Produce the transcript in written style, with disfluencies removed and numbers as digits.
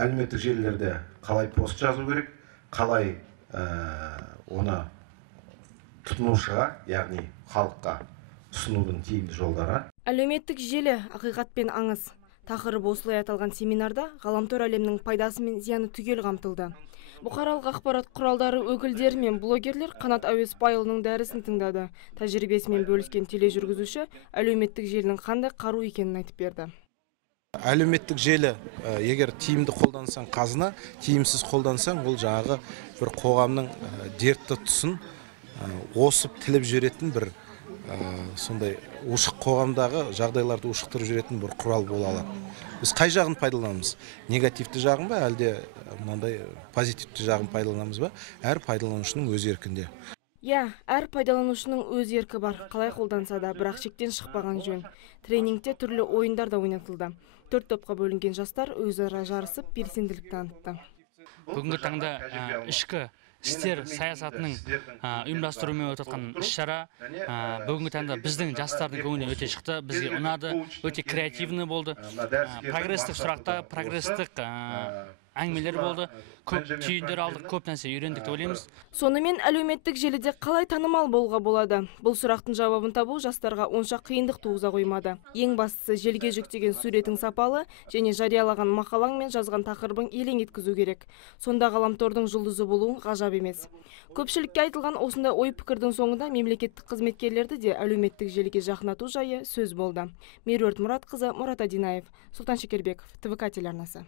әлеуметтік желілерде қалай пост жазу керек, қалай оны тұтынушыға, яғни халыққа ұсынудың тиімді жолдары. Әлеуметтік желі ақиқат пен аңыз. Тақырып осылай аталған семинарда ғаламтор әлемнің пайдасы мен зияны түгел қамтылды. Бұқаралық ақпарат құралдары өкілдері мен блогерлер Қанат Әуесбайұлының дәрісін тыңдады. Тәжірибесімен бөліскен тележүргізуші әлеуметтік желінің қандай қару екенін айтып берді. Әлеуметтік желі егер тиімді қолдансаң қазына, тиімсіз қолдансаң, ол жаңағы бір қоғамның дертті тұсын осып тіліп жүретін бір сондай ушық қоғамдағы жағдайларды ушықтырып жүретін бір құрал бола алады. Біз қай жағын пайдаланамыз? Негативті жағын ба, әлде мынандай позитивті жағын пайдаланамыз ба? Әр пайдаланушының өз еркінде. Әр пайдаланушының өз еркі бар. Қалай қолданса да, бірақ шектен шықпаған жөн. Тренингте түрлі ойындар да ойнатылды. 4 топқа бөлінген жастар өзара жарысып белсенділік танытты. Бүгінгі таңда ішкі істер саясатының ұйымдастыруымен өтіп жатқан іс-шара бүгінгі таңда біздің жастардың көңіліне өте шықты, бізге ұнады, өте креативный болды. Прогресстік сұрақта, прогресстік әңгімелер болды, көп түйіндер алдық, көп нәрсе үйрендік деп ойлаймыз. Сонымен әлеуметтік желіде қалай танымал болуға болады? Бұл сұрақтың жауабын табу жастарға онша қиындық туғыза қоймады. Ең бастысы желіге жүктеген суретің сапалы және жариялаған мақалаң мен жазған тақырыбың елең еткізу керек. Сонда ғаламтордың жұлдызы болуың ғажап емес. Көпшілікке айтылған осындай ой-пікірдің соңында мемлекеттік қызметкерлерді де әлеуметтік желіге жақындату жайы сөз болды. Меруерт Мұратқызы, Мұрат Адинаев, Сұлтан Шекербеков, ТВК телеарнасы.